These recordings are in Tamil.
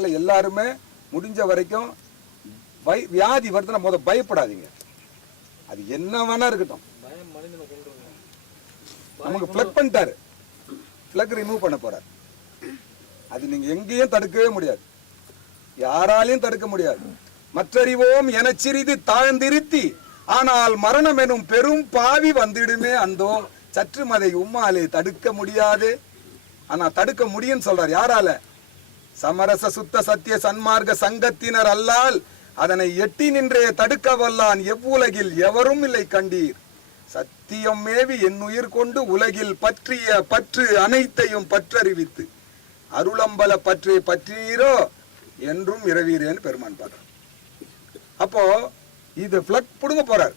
எல்லாருமே முடிஞ்ச வரைக்கும் வை வியாதி வருதுன்னா முத பயப்படாதீங்க. அது என்ன வேணா இருக்கட்டும். நமக்கு பிளக் பண்ணிட்டாரு. பிளக் ரிமூவ் பண்ண போறாரு. அது நீங்க எங்கேயும் தடுக்கவே முடியாது. யாராலையும் தடுக்க முடியாது. மற்றறிவோம் என சிறிது தாழ்ந்திருத்தி ஆனால் மரணம் எனும் பெரும் பாவி வந்திடுமே அந்தோ. சற்று மதை உம்மாலே தடுக்க முடியாது. ஆனா தடுக்க முடியும்னு சொல்றார். யாரால? சமரச சுத்த சத்திய சன்மார்க்க சங்கத்தினர் அல்லால் அதனை எட்டி நின்றே தடுக்க வல்லான் எவ்வுலகில் எவரும் இல்லை கண்டீர். சத்தியம் மேவி என் உயிர் கொண்டு உலகில் பற்றிய பற்று அனைத்தையும் பற்றறிவித்து. அருளம்பல பற்றை பற்றீரோ என்றும் இரவீரேன்னு பெருமான் பாடுறார். அப்போ இது பிளக் பிடுங்க போறார்.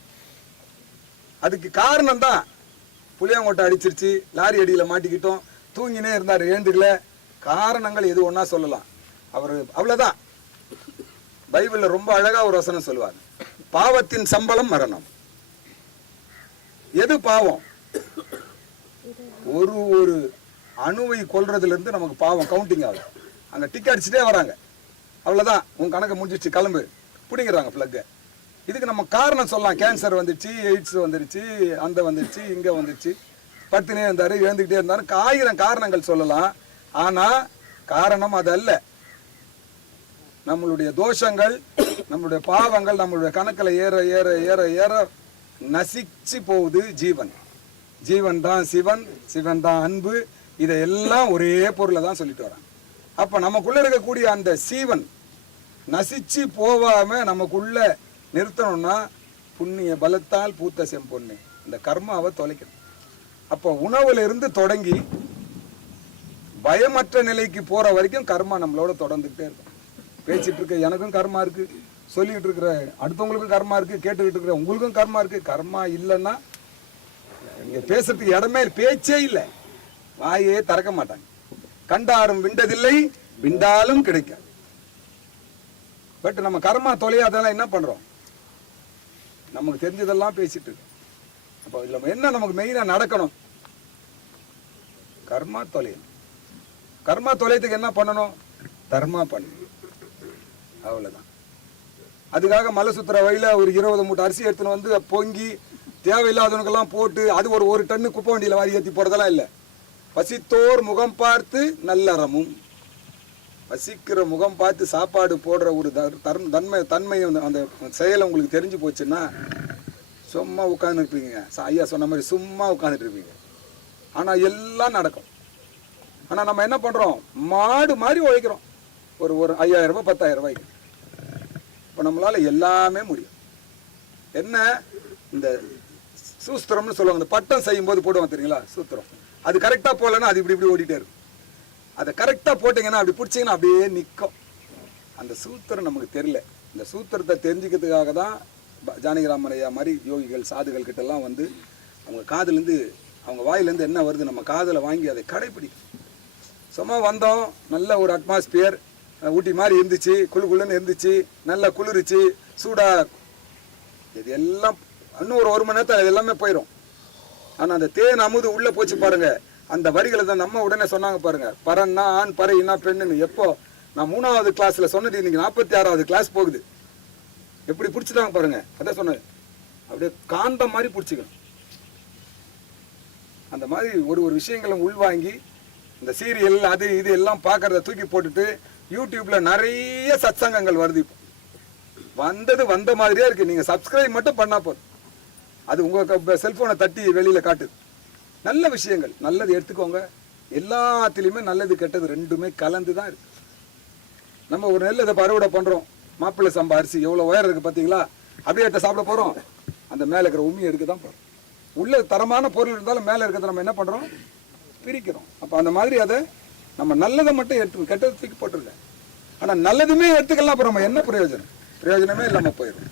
அதுக்கு காரணம் தான் புளியங்கொட்டை அடிச்சிருச்சு லாரி அடியில மாட்டிக்கிட்டோம். தூங்கினே இருந்தார் எழுந்துக்கல காரணங்கள் எது ஒன்றா சொல்லலாம். அவர் அவ்வளோதான் பைபிளில் ரொம்ப அழகாக ஒரு வசனம் சொல்லுவார். பாவத்தின் சம்பளம் மரணம். எது பாவம்? ஒரு ஒரு அணுவை கொல்றதுலேருந்து நமக்கு பாவம் கவுண்டிங் ஆகும். அங்கே டிக் அடிச்சுட்டே வராங்க. அவ்வளோதான் உன் கணக்கு முடிஞ்சிச்சு கிளம்பு. பிடிங்கிறாங்க பிளக்க இதுக்கு நம்ம காரணம் சொல்லலாம். கேன்சர் வந்துடுச்சு எய்ட்ஸ் வந்துடுச்சு அந்த வந்துடுச்சு இங்கே வந்துடுச்சு படுத்துனே இருந்தாரு எழுந்துக்கிட்டே இருந்தாரு ஆயிரம் காரணங்கள் சொல்லலாம். ஆனா காரணம் அது அல்ல நம்மளுடைய தோஷங்கள் நம்மளுடைய பாவங்கள் நம்மளுடைய கணக்கில் ஏற ஏற ஏற ஏற நசிச்சு போகுது ஜீவன். ஜீவன் தான் சிவன் சிவன் தான் அன்பு. இதையெல்லாம் ஒரே பொருளை தான் சொல்லிட்டு வராங்க. அப்போ நமக்குள்ள இருக்கக்கூடிய அந்த சீவன் நசிச்சு போகாம நமக்குள்ள நிறுத்தணும்னா புண்ணிய பலத்தால் பூத்த செம்பொண்ணு இந்த கர்மாவை தொலைக்கணும். அப்போ உணவுல இருந்து தொடங்கி பயமற்ற நிலைக்கு போற வரைக்கும் கர்மா நம்மளோட தொடர்ந்துகிட்டே இருக்கும். பேசிட்டு இருக்க எனக்கும் கர்மா இருக்கு சொல்லிட்டு இருக்கிற அடுத்தவங்களுக்கும் கர்மா இருக்கு கேட்டுக்கிட்டு இருக்கிற உங்களுக்கும் கர்மா இருக்கு. கர்மா இல்லைன்னா இங்க பேசுறதுக்கு இடமே பேச்சே இல்லை. வாயே திறக்க மாட்டாங்க. கண்டாரும் விண்டதில்லை விண்டாலும் கிடைக்காது. பட் நம்ம கர்மா தொலையாதெல்லாம் என்ன பண்றோம்? நமக்கு தெரிஞ்சதெல்லாம் பேசிட்டு இருக்கோம். அப்போ இல்லை என்ன நமக்கு மெயினா நடக்கணும்? கர்மா தொலையணும். கர்மா தொலைத்துக்கு என்ன பண்ணணும்? தர்மா பண்ணணும். அவ்வளோதான் அதுக்காக மலை சுத்துற வழியில் ஒரு இருபது மூட்டை அரிசி எடுத்துன்னு வந்து பொங்கி தேவையில்லாதவனுக்கெல்லாம் போட்டு அது ஒரு ஒரு டன்னு குப்பை வண்டியில வாரி ஏற்றி போகிறதெல்லாம் இல்லை. பசித்தோர் முகம் பார்த்து நல்லறமும். பசிக்கிற முகம் பார்த்து சாப்பாடு போடுற ஒரு தர்- தர்ம தன்மை தன்மை அந்த- அந்த செயல் உங்களுக்கு தெரிஞ்சு போச்சுன்னா சும்மா உட்காந்துருப்பீங்க ஐயா சொன்ன மாதிரி சும்மா உட்காந்துட்டு இருப்பீங்க. ஆனால் எல்லாம் நடக்கும். ஆனால் நம்ம என்ன பண்ணுறோம் மாடு மாதிரி உழைக்கிறோம். ஒரு ஒரு ஐயாயிரம் ரூபாய் பத்தாயிரம் ரூபாய்க்கு இப்போ நம்மளால எல்லாமே முடியும். என்ன? இந்த சூஸ்திரம்னு சொல்லுவாங்க. இந்த பட்டம் செய்யும்போது போடுவோம் போடுவாங்க தெரியுங்களா? சூத்திரம். அது கரெக்டாக போகலன்னா அது இப்படி இப்படி ஓடிட்டே இருக்கும். அதை கரெக்டாக போட்டிங்கன்னா அப்படி பிடிச்சிங்கன்னா அப்படியே நிற்கும் அந்த சூத்திரம் நமக்கு தெரியல. இந்த சூத்திரத்தை தெரிஞ்சுக்கிறதுக்காக தான் ப- ஜானகிராமன் ஐயா மாதிரி யோகிகள் சாதுகள் கிட்டலாம் வந்து அவங்க காதுலேருந்து அவங்க வாயிலேருந்து என்ன வருது? நம்ம காதில் வாங்கி அதை கடைப்பிடிக்கும் சும்மா வந்தோம். நல்ல ஒரு அட்மாஸ்பியர் ஊட்டி மாதிரி இருந்துச்சு. குளு குளுன்னு இருந்துச்சு. நல்லா குளிருச்சு. சூடாக இது எல்லாம் இன்னும் ஒரு ஒரு மணி நேரத்தில் அது எல்லாமே போயிடும் ஆனால் அந்த தேன் அமுது உள்ளே போச்சு பாருங்க. அந்த வரிகளை தான் நம்ம உடனே சொன்னாங்க பாருங்க. பறன்னா ஆண் பறையினா பெண்ணுன்னு. எப்போ? நான் மூணாவது கிளாஸில் சொன்னது இன்னைக்கு நாற்பத்தி ஆறாவது கிளாஸ் போகுது. எப்படி பிடிச்சிட்டாங்க பாருங்க. அதான் சொன்னது அப்படியே காந்தம் மாதிரி பிடிச்சிக்கணும். அந்த மாதிரி ஒரு ஒரு விஷயங்களும் உள்வாங்கி இந்த சீரியல் அது இது எல்லாம் பார்க்கறத தூக்கி போட்டுட்டு யூடியூப்ல நிறைய சத்சங்கங்கள் வருது இப்போ. வந்தது வந்த மாதிரியே இருக்கு. நீங்க சப்ஸ்கிரைப் மட்டும் பண்ணா போதும். அது உங்க செல்போனை தட்டி வெளியில காட்டுது நல்ல விஷயங்கள். நல்லது எடுத்துக்கோங்க. எல்லாத்துலேயுமே நல்லது கெட்டது ரெண்டுமே கலந்து தான் இருக்கு. நம்ம ஒரு நெல் இதை அறுவடை பண்றோம். மாப்பிள்ளை சம்பா அரிசி எவ்வளோ உயரம் இருக்கு பார்த்தீங்களா? அப்படியே எடுத்து சாப்பிட போறோம். அந்த மேலே இருக்கிற உமி எடுக்க தான் போறோம். உள்ள தரமான பொருள் இருந்தாலும் மேலே இருக்கிறத நம்ம என்ன பண்றோம்? பிரிக்கிறோம். அப்போ அந்த மாதிரி அதை நம்ம நல்லதை மட்டும் எடுத்து கெட்டதை தூக்கி போட்டுருங்க. ஆனால் நல்லதுமே எடுத்துக்கலாம் அப்புறம் நம்ம என்ன பிரயோஜனம்? பிரயோஜனமே இல்லாமல் போயிடும்